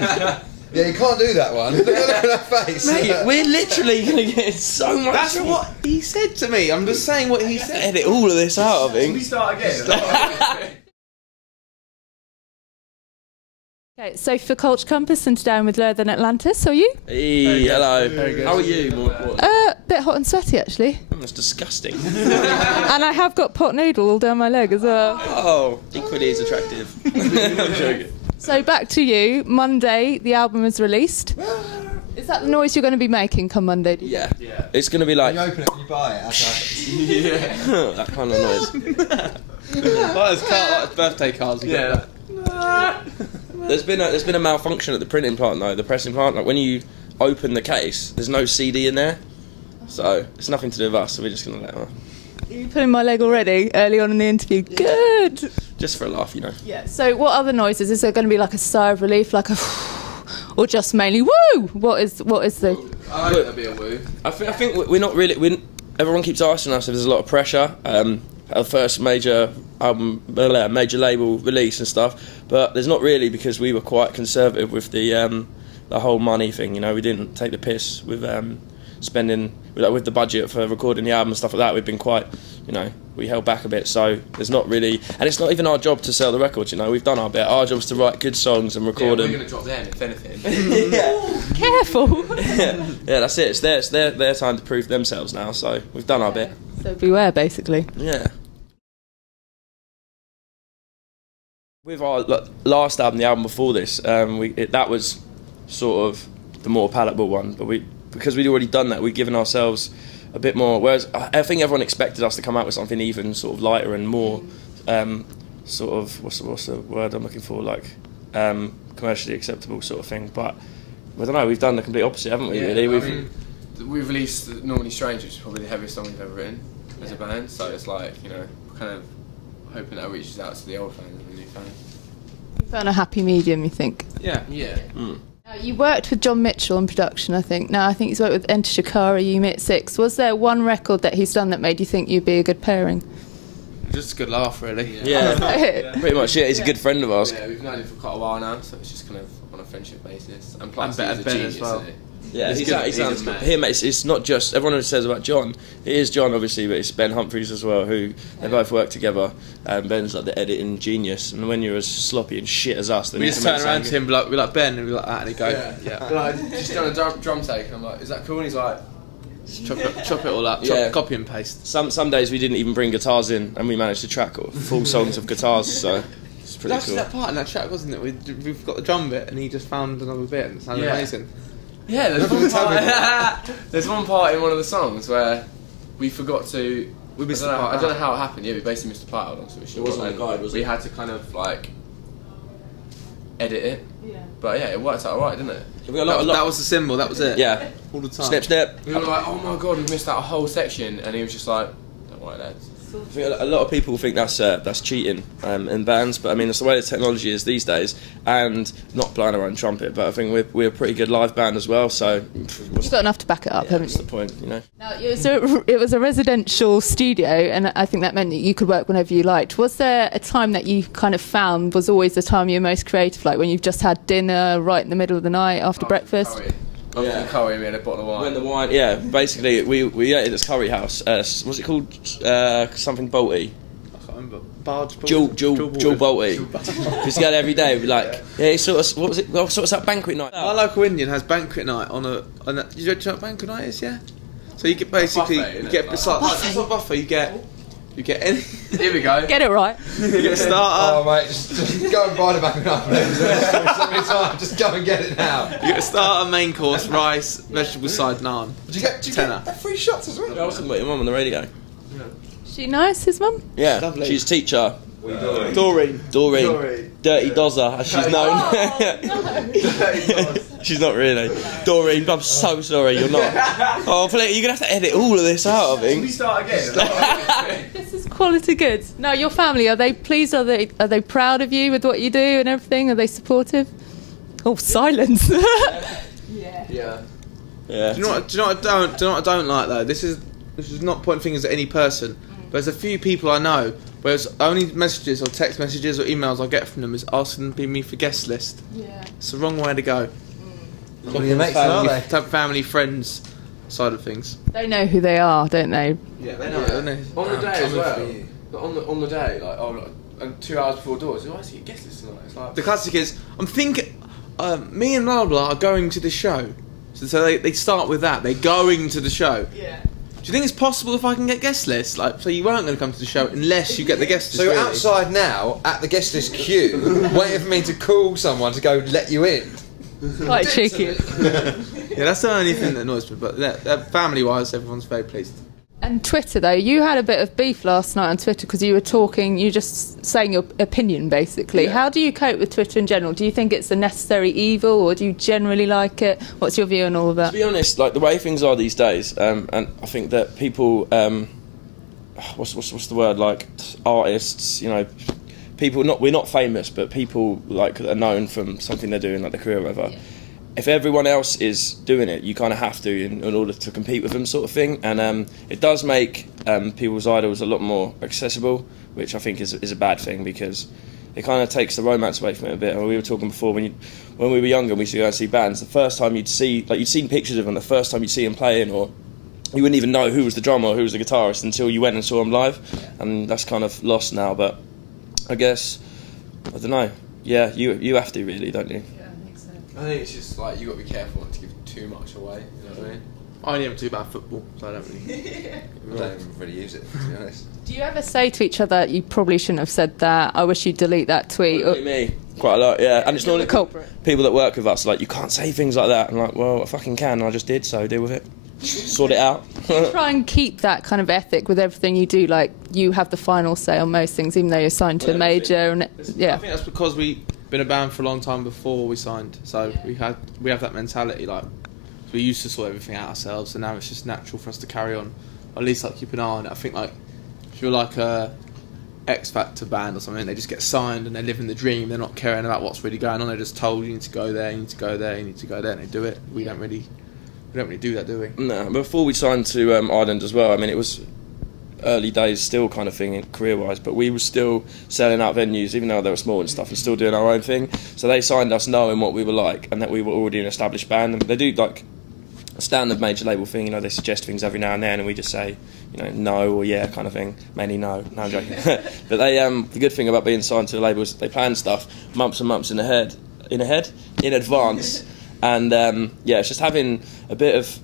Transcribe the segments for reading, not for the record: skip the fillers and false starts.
Yeah, you can't do that one. Look at her face. Mate, we're literally going to get in so much That's trouble. what he said to me. I'm just saying what he said. Edit all of this out, I think. We start again. Okay, Sophie for Culture Compass and today I'm with Lower than Atlantis. How are you? Hey, hello. How are you? Bit hot and sweaty actually. That's disgusting. And I have got pot noodle all down my leg as well. Oh, equally as attractive. I'm joking. So back to you. Monday, the album is released. Is that the noise you're going to be making come Monday? Yeah. It's going to be like... When you open it, when you buy it, that's that kind of noise. Like birthday cards. Yeah. There's been a malfunction at the printing plant though, the pressing plant. Like when you open the case, there's no CD in there. So it's nothing to do with us, so we're just going to let her. You pulling my leg already early on in the interview. Good. Just for a laugh, you know. Yeah. So what other noises? Is there going to be like a sigh of relief, like a, or just mainly woo? What is the? I hope there'll be a woo. I think we're not really. Everyone keeps asking us if there's a lot of pressure. Our first major album, major label release and stuff, but there's not really because we were quite conservative with the whole money thing. You know, we didn't take the piss with spending with the budget for recording the album and stuff like that. We've been quite, you know, we held back a bit. So there's not really, and it's not even our job to sell the records. You know, we've done our bit. Our job is to write good songs and record them. We're going to drop them if anything. Yeah. Careful. Yeah, that's it. It's their time to prove themselves now. So we've done our bit. So beware, basically. Yeah. With our last album, the album before this, that was sort of the more palatable one, but because we'd already done that, we'd given ourselves a bit more. Whereas I think everyone expected us to come out with something even sort of lighter and more sort of what's the word I'm looking for, like commercially acceptable sort of thing. But I don't know, we've done the complete opposite, haven't we? Yeah, really, we've released Normally Strange, which is probably the heaviest song we've ever written as a band. So it's like, you know, kind of hoping that reaches out to the old fans and the new fans. You found a happy medium, you think? Yeah. You worked with John Mitchell on production, I think. Now I think he's worked with Enter Shikara, Unit 6. Was there one record that he's done that made you think you'd be a good pairing? Just a good laugh, really. Yeah. Pretty much. Yeah, he's a good friend of ours. Yeah, we've known him for quite a while now, so it's just kind of on a friendship basis. And plus, And he's a Ben genius, as well. isn't he? Yeah, He's he good. sounds He's a good. man. Him, it's not just everyone who says about John. It is John, obviously, but it's Ben Humphries as well. Who they both work together. Ben's like the editing genius, and when you're as sloppy and shit as us, then We you just can turn make around to something him, like, we're like Ben, and we're like that, and he go, yeah. Like, just done a drum take, and I'm like, is that cool? And he's like, Chop it all up, Yeah. copy and paste. Some days we didn't even bring guitars in, and we managed to track full songs of guitars. So it's pretty That's cool. that part in that track, wasn't it? We've got the drum bit, and he just found another bit, and it sounded Yeah. amazing. yeah, there's one part in one of the songs where we forgot to. We missed I the don't part know out. how it happened. Yeah, we basically missed the part out. So It wasn't on the guide, was we it? had to kind of like edit it. Yeah. But yeah, it worked out alright, didn't it? We got a lot. That was the symbol, that was it. Yeah. All the time. Snip, snip. We were like, oh my god, we've missed out a whole section, and he was just like, don't worry, lads. I think a lot of people think that's cheating in bands, but I mean it's the way the technology is these days, and not blowing our own trumpet. But I think we're a pretty good live band as well. So You've got enough to back it up, haven't what's you? the point, you know? Now, it was a residential studio, and I think that meant that you could work whenever you liked. Was there a time that you kind of found was always the time you were most creative, like when you've just had dinner right in the middle of the night after breakfast? After the curry, we had a bottle of wine. When the wine, yeah, basically we ate at this curry house. What's it called? Something Balti. I can't remember. Barge. Jewel Balti. We used to go there every day. We'd be like, yeah, it's sort of, what was it? Well, sort of that banquet night. Our local Indian has banquet night on a. You know what banquet night is, yeah? So you get basically buffet, you get innit? it's like a buffet. You get any. Here we go. Get it right. You get a starter. Oh mate, just go and buy the back of an so many times. Just go and get it now. You get a starter, main course, rice, vegetable side, naan. Did you get Tenner. free shots as well? I was talking about your mum on the radio. She nice, his mum? Yeah, Lovely. she's a teacher. Doreen. Dirty Dozza, as she's known. She's not really. Doreen, I'm so sorry, you're not. Oh, please, you're going to have to edit all of this out, I We think. start again. This is quality goods. Now, your family, are they pleased? Are they proud of you with what you do and everything? Are they supportive? Oh, silence. Yeah. Yeah. Do you know what I don't like though? This is not pointing fingers at any person. But there's a few people I know Whereas only messages or text messages or emails I get from them is asking me for guest list. Yeah. It's the wrong way to go. Well, your mates, aren't they? Family, friends side of things. They know who they are, don't they? Yeah, they know. They know. On the day as Coming well. for you. But on the day, like, and 2 hours before doors, I see a guest list tonight. It's like The classic is, I'm thinking, me and blah blah are going to the show. So they start with that. They're going to the show. Yeah. Do you think it's possible if I can get guest lists? Like, so you weren't going to come to the show unless you get the guest list. So you're really? outside now at the guest list queue, waiting for me to call someone to go let you in. Quite cheeky. Yeah, that's the only thing that annoys me. But family-wise, everyone's very pleased. And Twitter, though, you had a bit of beef last night on Twitter because you were talking, you just saying your opinion, basically. Yeah. How do you cope with Twitter in general? Do you think it's a necessary evil, or do you generally like it? What's your view on all of that? To be honest, like the way things are these days, and I think that people, what's the word, like artists, you know, people we're not famous, but people like that are known from something they're doing, like their career or whatever. Yeah. If everyone else is doing it, you kind of have to in order to compete with them, sort of thing. And it does make people's idols a lot more accessible, which I think is a bad thing because it kind of takes the romance away from it a bit. And we were talking before when we were younger, we used to go and see bands. The first time you'd seen pictures of them, the first time you'd see them playing, or you wouldn't even know who was the drummer or who was the guitarist until you went and saw them live. And that's kind of lost now. But I guess I don't know. Yeah, you have to really, don't you? I think it's just like you got to be careful not to give too much away. You know what I mean? I only ever do about football, so I don't really. I don't even really use it, to be honest. Do you ever say to each other, you probably shouldn't have said that, I wish you'd delete that tweet? Or... Me, quite a lot, yeah. And it's You're normally the culprit. people that work with us, like, you can't say things like that. I'm like, well, I fucking can, and I just did, so deal with it. Sort it out. Try and keep that kind of ethic with everything you do, like you have the final say on most things, even though you're signed to a major. And I think that's because we've been a band for a long time before we signed, so we have that mentality. Like we used to sort everything out ourselves, and now it's just natural for us to carry on, or at least like keep an eye on it. I think like if you're like a X Factor band or something, they just get signed and they live in the dream. They're not caring about what's really going on. They're just told you need to go there, you need to go there, you need to go there, and they do it. We don't really do that, do we? No, before we signed to Ireland as well, I mean, it was early days still kind of thing career-wise, but we were still selling out venues, even though they were small and stuff, and still doing our own thing. So they signed us knowing what we were like and that we were already an established band. And they do like a standard major label thing, you know, they suggest things every now and then and we just say, you know, no or yeah kind of thing. Mainly no. No, I'm joking. But they, the good thing about being signed to a label is they plan stuff months and months in advance. And yeah, it's just having a bit of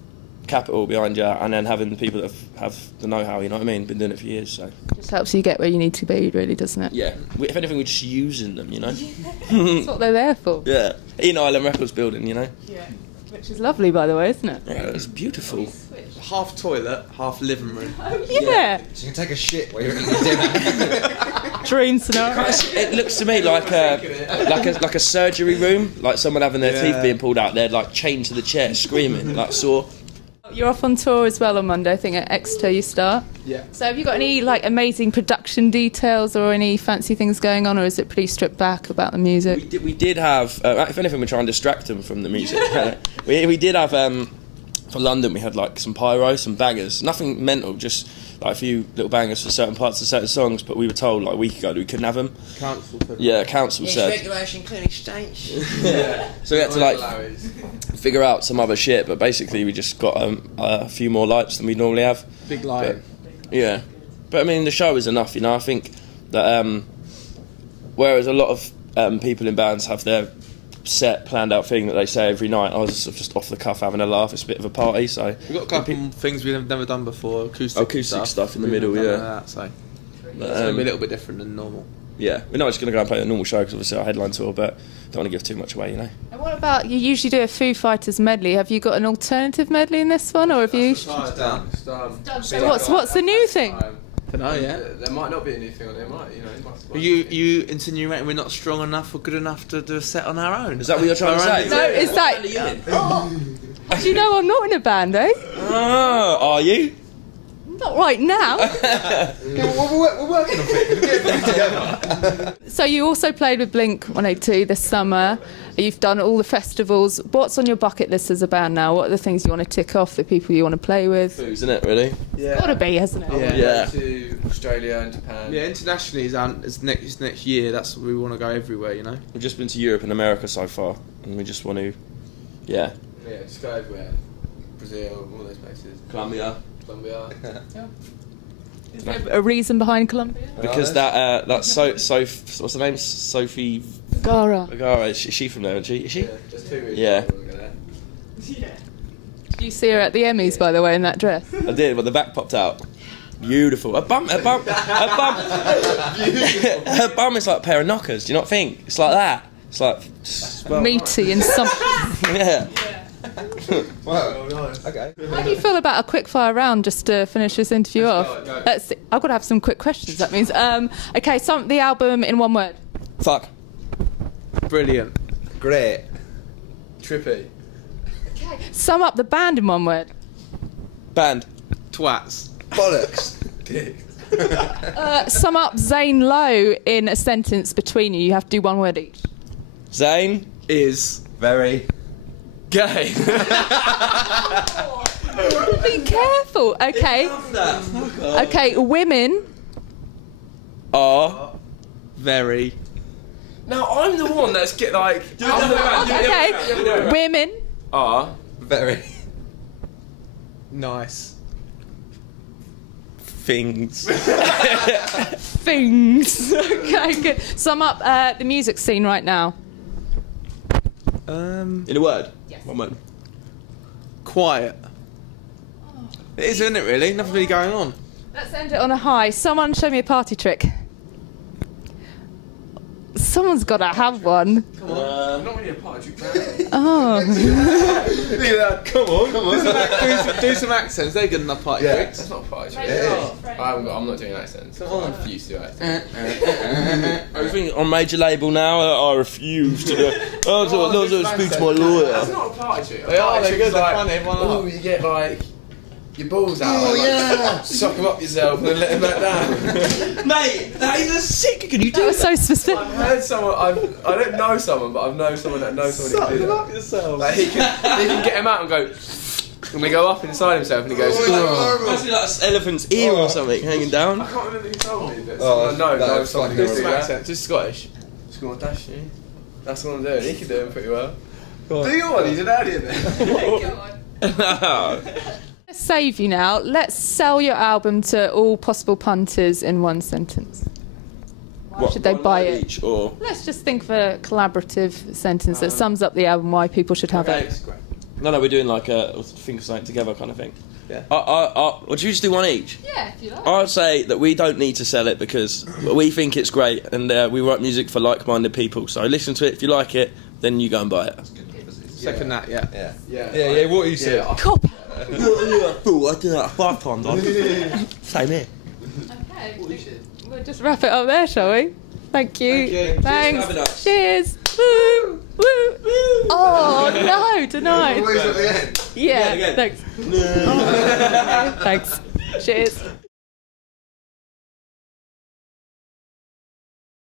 capital behind you and then having the people that have the know-how, you know what I mean, been doing it for years, so just helps you get where you need to be, really, doesn't it? yeah, if anything, we're just using them, you know. That's what they're there for. Yeah, in Island Records building, you know. Yeah, which is lovely, by the way, isn't it? Yeah, it's beautiful. Half toilet, half living room. Oh yeah. So you can take a shit while you're eating dinner. Dream scenario. It looks to me like a surgery room, like someone having their teeth being pulled out. They're like chained to the chair, screaming, like sore. You're off on tour as well on Monday, I think at Exeter you start. Yeah. So have you got any like amazing production details or any fancy things going on, or is it pretty stripped back about the music? We did have, if anything, we try and distract them from the music. we did have, for London, we had like some pyro, some bangers, nothing mental, just like a few little bangers for certain parts of certain songs, but we were told like a week ago that we couldn't have them. Council said. Yeah, council said. Regulation clearly states. Yeah. So we had to like figure out some other shit, but basically we just got a few more lights than we normally have. Big light. Yeah, but I mean the show is enough, you know. I think that whereas a lot of people in bands have their set planned out thing that they say every night, I was just off the cuff having a laugh. It's a bit of a party, so We've got a couple things we've never done before, acoustic stuff in the We've middle, never yeah. done that, so But, it's going to be a little bit different than normal. yeah, we're not just going to go and play a normal show because obviously our headline tour, but don't want to give too much away, you know. And what about, you usually do a Foo Fighters medley, have you got an alternative medley in this one, or have you... It's done. So what's the new thing? Don't know, yeah. There might not be a new thing on there, might, you know. It must Are you insinuating we're not strong enough or good enough to do a set on our own? Is that what you're trying to say? No, is that... Oh, do you know I'm not in a band, eh? Oh, are you? Not right now. We're working on it. We're getting things together. So you also played with Blink 182 this summer. You've done all the festivals. What's on your bucket list as a band now? What are the things you want to tick off, the people you want to play with? Food, isn't it, really? Yeah. Gotta be, hasn't it? Yeah. To Australia and Japan. Yeah, internationally is next year. That's what we want to go everywhere, you know. We've just been to Europe and America so far, and we just want to, yeah. Yeah, just go everywhere. Brazil, all those places. Colombia. Colombia. Is there a reason behind Colombia? Because that's what's the name? Sophie Gara. Vergara. Is she from there? Is she? Yeah, just 2 reasons. Yeah. Did you see her at the Emmys, by the way, in that dress? I did, but the back popped out. Beautiful. Her bum is like a pair of knockers. Do you not think? It's like that. It's like Meaty and some. yeah. Wow. Okay. How do you feel about a quick fire round just to finish this interview off? go. Let's see. I've got to have some quick questions. That means. Okay, sum the album in one word. Fuck. Brilliant. Great. Trippy. Sum up the band in one word. Band. Twats. Bollocks. Sum up Zane Lowe in a sentence between you. You have to do one word each. Zane. Is Very. gay. Be careful. Okay. Okay. Women. Are. Very. No, I'm the one that's Okay. Women. Are Very. Nice. Things. Things. Okay. Good. Sum up the music scene right now. In a word. Yes. One word. Quiet. It is, isn't it? Really, nothing really going on. Let's end it on a high. Someone show me a party trick. Someone's got to have one. I'm not really a party trick. Oh. Come on. Do some accents. They're good enough party Yeah. tricks. That's not a party trick. Yeah. I'm not doing accents. I refuse to do accents. Everything on major label now. I refuse to do. Oh, no, speak to my lawyer. That's not a party trick. They are, they're good, they're Like, funny, why not? oh, you get like your balls out. Oh, like, yeah. Suck them up yourself and then let them back down. Mate, that is a sick. Can you That was so specific. I've heard someone. I don't know someone, but I've known someone that knows someone who can do that. yourself. Like he can get him out and go, and they go up inside himself and he goes. Oh. Must be like an elephant's ear or something hanging down. I can't remember who told me this. Oh, No, that's someone fucking who Do did some that. accents. Just Scottish. Scottish. That's what I'm doing. He can do it pretty well. Do your one. He's an alien then. Let's save you now. Let's sell your album to all possible punters in one sentence. Why should they buy it? Each or Let's just think of a collaborative sentence that sums up the album, why people should have it. no, we're doing like a think of something together kind of thing. Yeah. Would you just do one each? Yeah, if you like. I'd say that we don't need to sell it because we think it's great and we write music for like-minded people. So listen to it. If you like it, then you go and buy it. Second that, yeah. Yeah. What you said. Cop. Fool, I did that 5 times. Same here. Okay. We'll just wrap it up there, shall we? Thank you. Thank you. Cheers for having us. Cheers. Woo. Woo. Oh, no, denied. Always at the end. Yeah, Again. thanks. Thanks. Cheers.